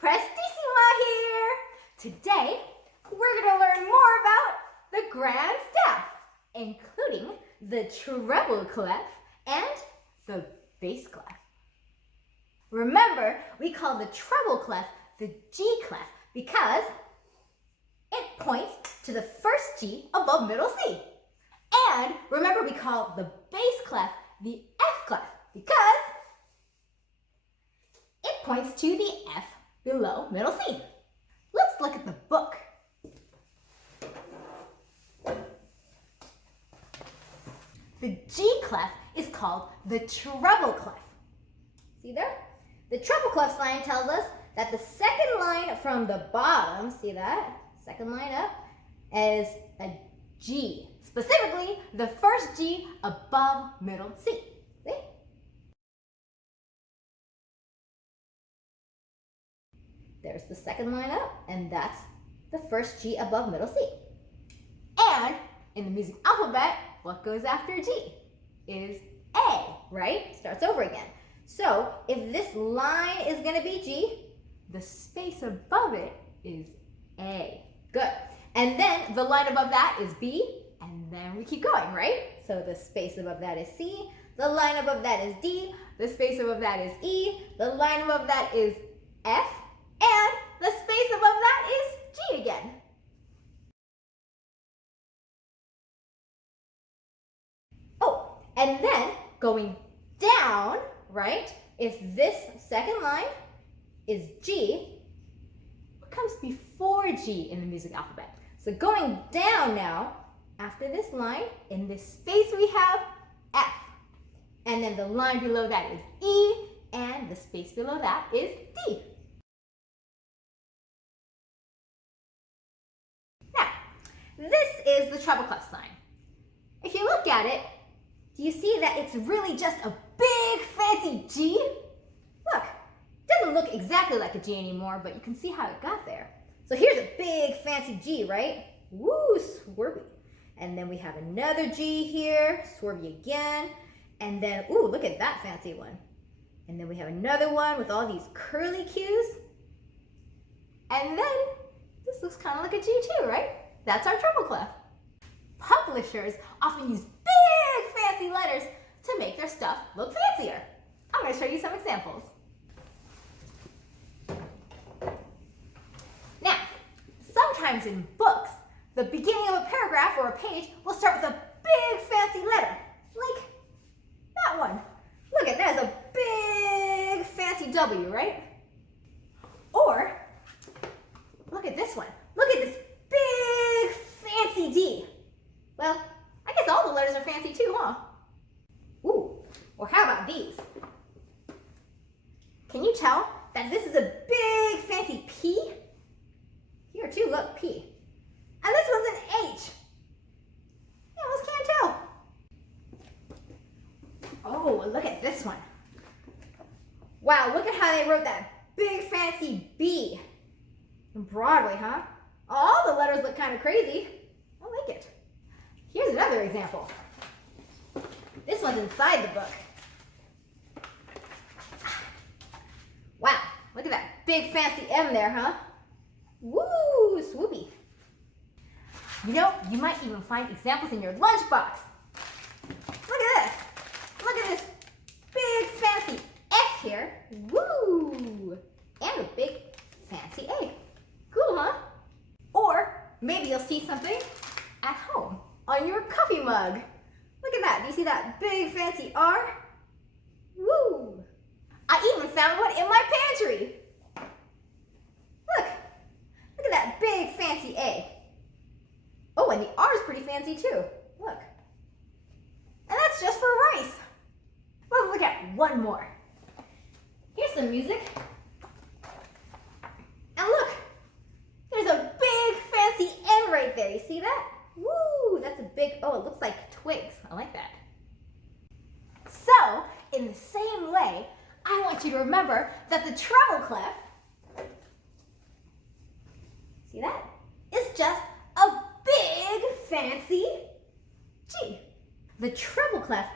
Prestissima here! Today, we're going to learn more about the grand staff, including the Treble Clef and the Bass Clef. Remember, we call the Treble Clef the G Clef because it points to the first G above middle C. And remember, we call the Bass Clef the F Clef because it points to the F below middle C. Let's look at the book. The G Clef is called the Treble Clef. See there? The Treble Clef sign tells us that the second line from the bottom, see that? Second line up, is a G. Specifically, the first G above middle C. See? There's the second line up, and that's the first G above middle C. And in the music alphabet, what goes after G is A, right? Starts over again. So if this line is going to be G, the space above it is A. Good. And then the line above that is B, and then we keep going, right? So the space above that is C, the line above that is D, the space above that is E, the line above that is F, and the space above that is G again. Oh, and then going down, right? If this second line is G, what comes before G in the music alphabet? So going down now, after this line, in this space we have F. And then the line below that is E, and the space below that is D. Now, this is the Treble Clef sign. If you look at it, do you see that it's really just a big fancy G? Look, it doesn't look exactly like a G anymore, but you can see how it got there. So here's a big fancy G, right? Woo, swervy. And then we have another G here, swervy again. And then, ooh, look at that fancy one. And then we have another one with all these curly cues. And then this looks kind of like a G too, right? That's our Treble Clef. Publishers often use big fancy letters to make their stuff look fancier. I'm going to show you some examples. Now, sometimes in books, the beginning of a paragraph or a page will start with a big fancy letter, like that one. Look at that, a big fancy W, right? Or, look at this one. Look at this big fancy D. Well, I guess all the letters are fancy too, huh? Ooh, or how about these? Can you tell that this is a big fancy P? Here too, look, P. And this one's an H. You almost can't tell. Oh, look at this one. Wow, look at how they wrote that big fancy B. In Broadway, huh? All the letters look kind of crazy. I like it. Here's another example. This one's inside the book. Wow, look at that big fancy M there, huh? Woo, swoopy. You know, you might even find examples in your lunchbox. Look at this. Look at this big fancy F here. Woo! And a big fancy A. Cool, huh? Or maybe you'll see something at home on your coffee mug. Look at that. Do you see that big fancy R? Woo! I even found one in my pantry. Look. Look at that big fancy A. Oh, and the R is pretty fancy too. Look. And that's just for rice. Let's look at one more. Here's some music. And look, there's a big fancy N right there. You see that? Woo, that's a big, oh, it looks like twigs. I like that. So, in the same way, I want you to remember that the Treble Clef, see that? It's just a big fancy G. The Treble Clef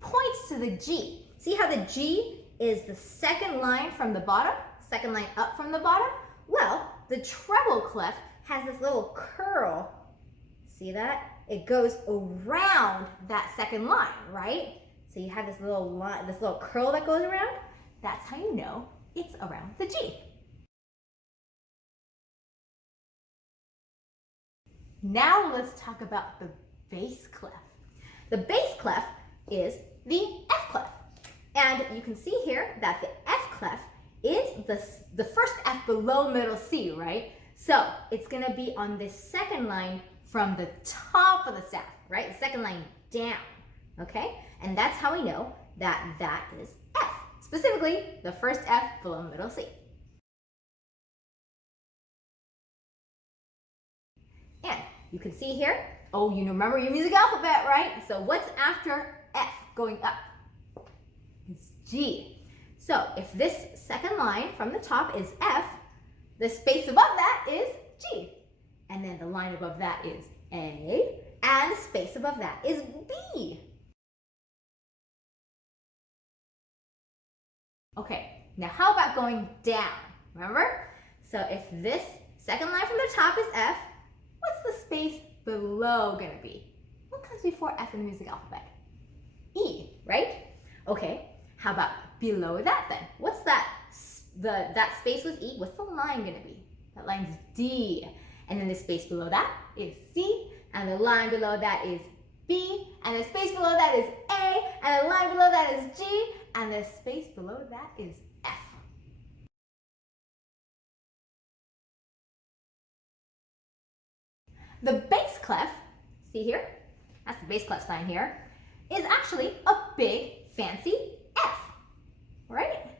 points to the G. See how the G is the second line from the bottom? second line up from the bottom? Well, the treble clef has this little curl. See that? It goes around that second line, right? So you have this little line, this little curl that goes around. That's how you know it's around the G. Now let's talk about the bass clef. The bass clef is the F clef. And you can see here that the F clef is the first F below middle C, right? So it's gonna be on this second line from the top of the staff, right? The second line down, okay? And that's how we know that that is F. Specifically, the first F below middle C. And you can see here, oh, you remember your music alphabet, right? So what's after F going up? It's G. So if this second line from the top is F, the space above that is G. And then the line above that is A, and the space above that is B. Okay, now how about going down? Remember? So if this second line from the top is F, what's the space below gonna be? What comes before F in the music alphabet? E, right? Okay, how about below that then? What's that? That space with E, what's the line gonna be? That line's D. And then the space below that is C, and the line below that is B, and the space below that is A, and the line below that is G, and the space below that is F. The bass clef, see here? That's the bass clef sign here, is actually a big fancy F, right?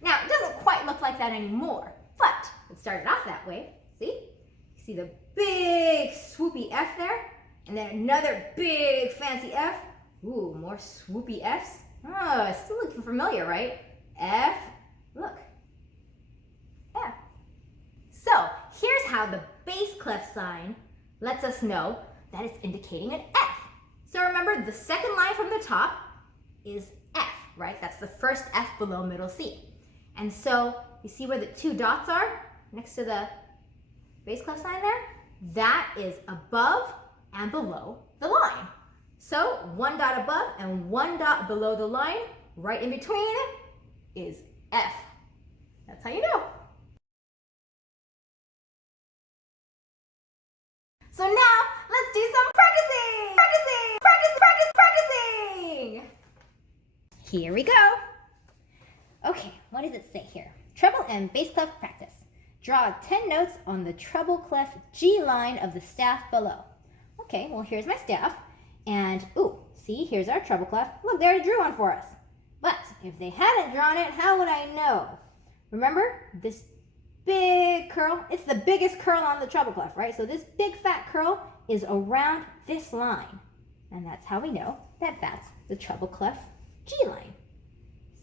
Now, it doesn't quite look like that anymore, but it started off that way, see? You see the big swoopy F there, and then another big fancy F. Ooh, more swoopy Fs. Oh, it's still looking familiar, right? F, look, F. So here's how the bass clef sign lets us know that it's indicating an F. So remember, the second line from the top is F, right? That's the first F below middle C. And so you see where the two dots are next to the bass clef sign there? That is above and below the line. So one dot above and one dot below the line, right in between, is F. That's how you know. So now let's do some practicing! Practicing! Here we go. Okay, what does it say here? Treble and bass clef practice. Draw 10 notes on the treble clef G line of the staff below. Okay, well here's my staff. And, ooh, see, here's our treble clef. Look, they already drew one for us. But if they hadn't drawn it, how would I know? Remember, this big curl, it's the biggest curl on the treble clef, right? So this big fat curl is around this line. And that's how we know that that's the treble clef G line.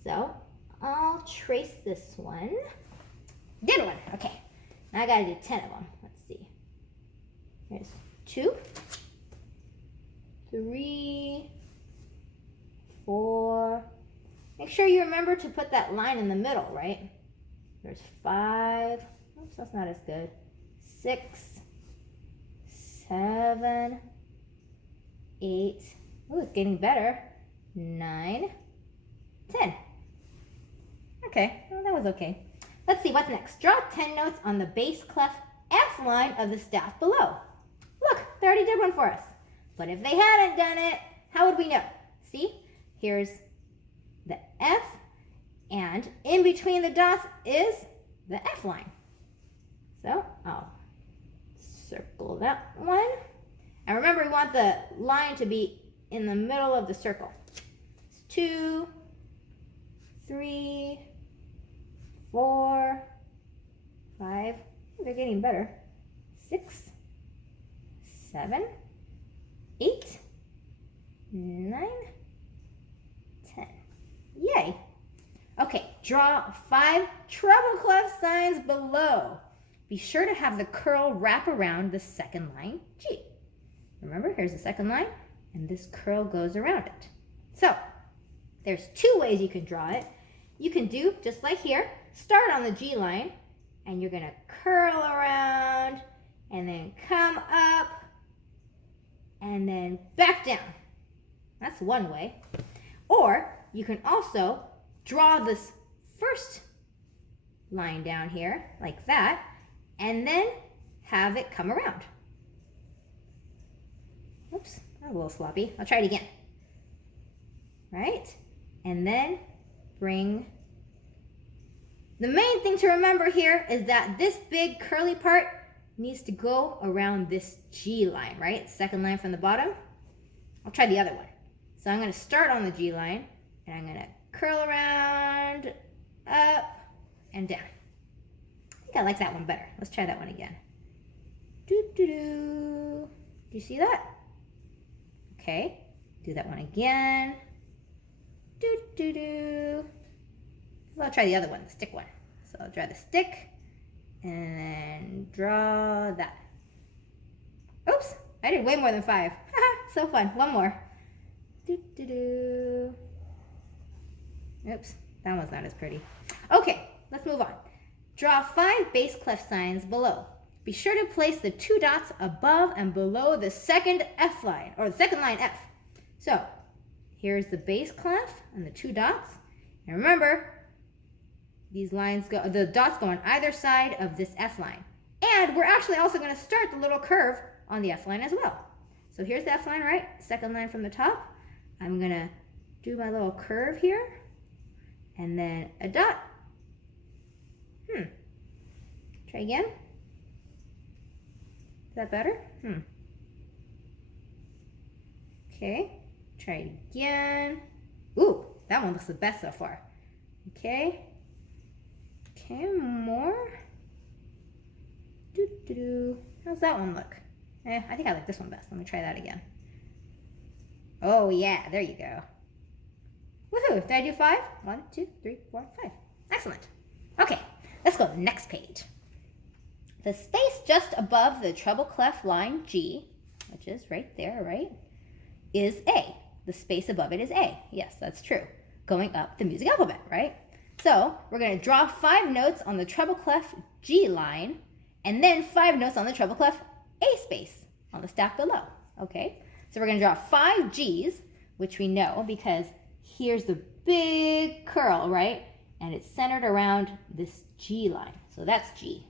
So I'll trace this one. Good one. Okay. Now I gotta do 10 of them. Let's see. There's 2, 3, 4. Make sure you remember to put that line in the middle, right? There's 5. Oops, that's not as good. 6, 7, 8. Ooh, it's getting better. 9, 10. Okay, well, that was okay. Let's see, what's next? Draw 10 notes on the bass clef F line of the staff below. Look, they already did one for us. But if they hadn't done it, how would we know? See, here's the F, and in between the dots is the F line. So I'll circle that one. And remember, we want the line to be in the middle of the circle. It's 2, 3, 4, 5. They're getting better. 6, 7, 8, 9, 10. Yay. Okay, draw 5 treble clef signs below. Be sure to have the curl wrap around the second line G. Remember, here's the second line, and this curl goes around it. So, there's 2 ways you can draw it. You can do just like here, start on the G line and you're gonna curl around and then come up and then back down. That's one way. Or you can also draw this first line down here like that and then have it come around. Oops, I'm a little sloppy. I'll try it again. Right? And then bring. The main thing to remember here is that this big curly part needs to go around this G line, right? Second line from the bottom. I'll try the other one. So I'm going to start on the G line and I'm going to curl around, up, and down. I think I like that one better. Let's try that one again. Do you see that? Okay, do that one again. I'll try the other one, the stick one. So I'll draw the stick and then draw that. Oops, I did way more than 5. So fun. One more. Oops, that one's not as pretty. Okay, let's move on. Draw 5 bass clef signs below. Be sure to place the 2 dots above and below the second F line, or the second line F. So here's the bass clef and the 2 dots. And remember, these lines go, the dots go on either side of this F line. And we're actually also going to start the little curve on the F line as well. So here's the F line, right? Second line from the top. I'm going to do my little curve here. And then a dot. Try again. Is that better? Okay. Try it again. Ooh, that one looks the best so far. Okay. Okay, more. How's that one look? I think I like this one best. Let me try that again. Oh yeah, there you go. Woohoo! Did I do 5? 1, 2, 3, 4, 5. Excellent. Okay, let's go to the next page. The space just above the treble clef line G, which is right there, right, is A. The space above it is A. Yes, that's true. Going up the music alphabet, right? So we're going to draw 5 notes on the treble clef G line and then 5 notes on the treble clef A space on the staff below. Okay, so we're going to draw 5 G's, which we know because here's the big curl, right? And it's centered around this G line. So that's G.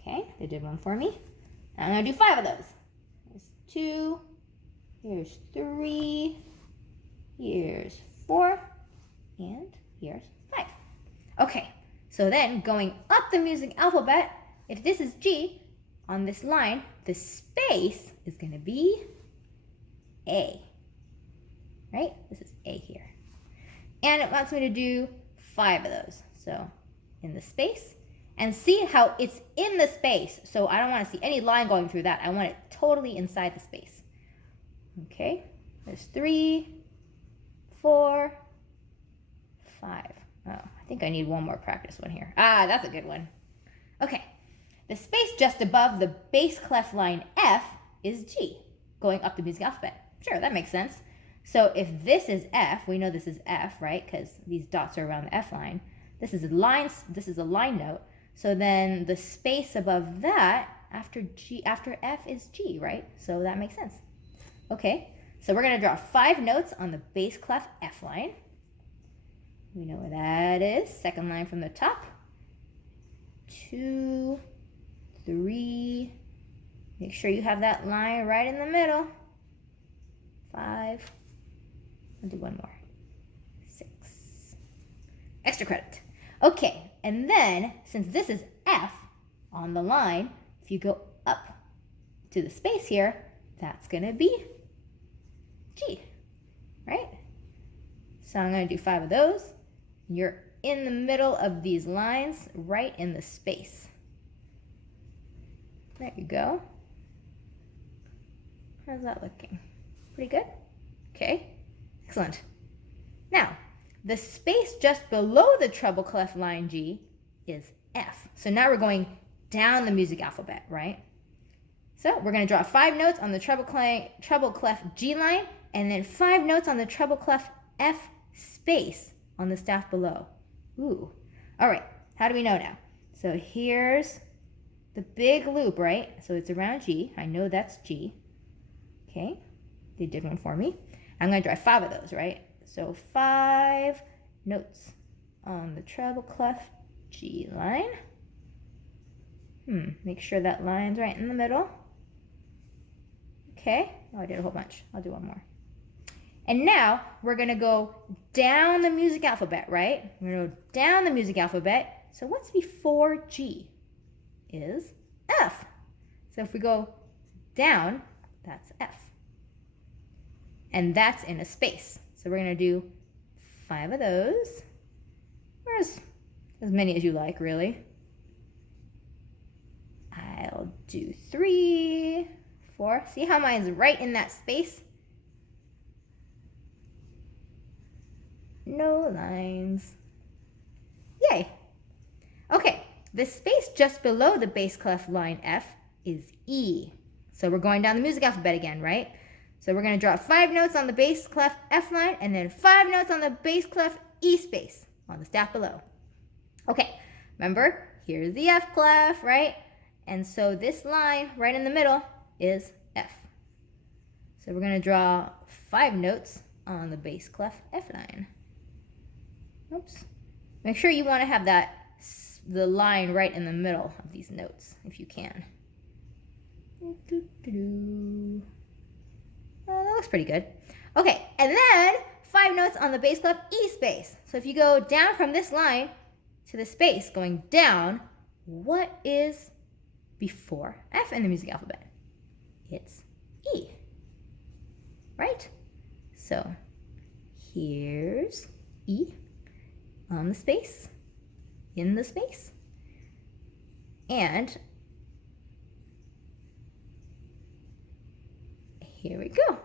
Okay, they did one for me. Now I'm going to do 5 of those. There's 2, here's 3, here's 4, and here's 5. Okay, so then going up the music alphabet, if this is G, on this line, the space is going to be A. Right? This is A here. And it wants me to do 5 of those. So in the space. And see how it's in the space. So I don't want to see any line going through that. I want it totally inside the space. Okay. There's 3, 4, 5. Oh, I think I need one more practice one here. Ah, that's a good one. Okay. The space just above the bass clef line F is G, going up the music alphabet. Sure, that makes sense. So if this is F, we know this is F, right? Because these dots are around the F line. This is a line note. So then the space above that after F is G, right? So that makes sense. Okay, so we're going to draw 5 notes on the bass clef F line. We know where that is. Second line from the top. 2, 3. Make sure you have that line right in the middle. 5. I'll do one more. 6. Extra credit. Okay, and then since this is F on the line, if you go up to the space here, that's going to be G, right? So I'm going to do 5 of those. You're in the middle of these lines, right in the space. There you go. How's that looking? Pretty good? Okay, excellent. Now, the space just below the treble clef line G is F. So now we're going down the music alphabet, right? So we're going to draw 5 notes on the treble clef G line and then 5 notes on the treble clef F space on the staff below. Ooh. All right, how do we know now? So here's the big loop, right? So it's around G. I know that's G. Okay, they did one for me. I'm going to draw 5 of those, right? So 5 notes on the treble clef G line. Make sure that line's right in the middle. Okay, oh, I did a whole bunch. I'll do one more. And now we're going to go down the music alphabet, right? We're going to go down the music alphabet. So what's before G is F. So if we go down, that's F. And that's in a space. So we're going to do 5 of those. Or as many as you like, really. I'll do 3, 4. See how mine's right in that space? No lines. Yay. Okay, the space just below the bass clef line F is E. So we're going down the music alphabet again, right? So we're going to draw 5 notes on the bass clef F line and then 5 notes on the bass clef E space on the staff below. Okay, remember, here's the F clef, right? And so this line right in the middle is F. So we're going to draw 5 notes on the bass clef F line. Oops. Make sure you want to have the line right in the middle of these notes, if you can. Oh, that looks pretty good. Okay, and then 5 notes on the bass clef E space. So if you go down from this line to the space, going down, what is before F in the music alphabet? It's E, right? So here's E on the space, in the space, and here we go.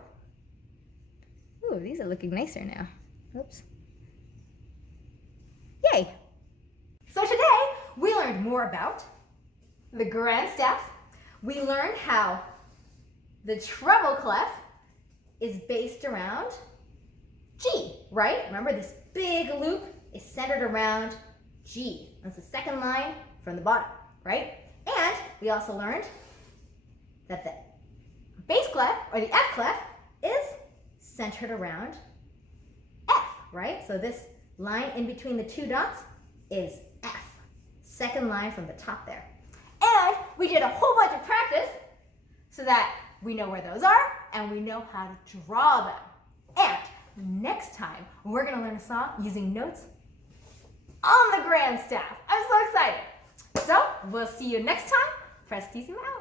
Ooh, these are looking nicer now. Oops. Yay! So today we learned more about the grand staff. We learned how the treble clef is based around G, right? Remember, this big loop is centered around G. That's the second line from the bottom, right? And we also learned that the bass clef, or the F clef, is centered around F, right? So this line in between the 2 dots is F, second line from the top there. And we did a whole bunch of practice so that we know where those are and we know how to draw them. And next time, we're going to learn a song using notes on the grand staff. I'm so excited. So we'll see you next time. Prestissima out.